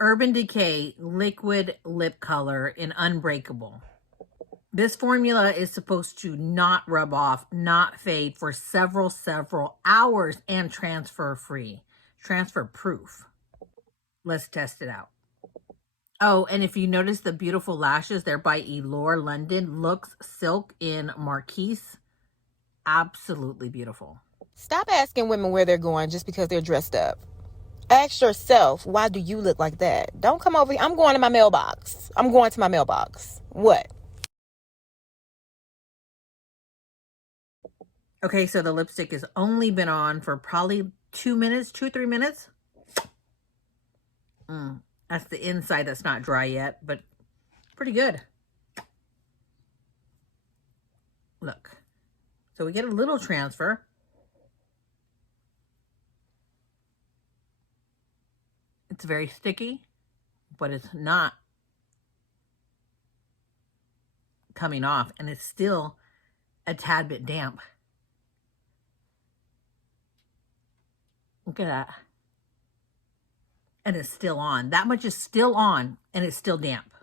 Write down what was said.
Urban Decay Liquid Lip Color in Unbreakable. This formula is supposed to not rub off, not fade for several hours and transfer proof. Let's test it out. Oh, and if you notice the beautiful lashes, they're by Elore London. Looks Silk in Marquise. Absolutely beautiful. Stop asking women where they're going just because they're dressed up. Ask yourself, why do you look like that? Don't come over here. I'm going to my mailbox. I'm going to my mailbox. What? Okay, so the lipstick has only been on for probably 2 minutes, 2-3 minutes. That's the inside that's not dry yet, but pretty good. Look. So we get a little transfer. It's very sticky, but it's not coming off, and it's still a tad bit damp. Look at that. And it's still on. That much is still on, and it's still damp.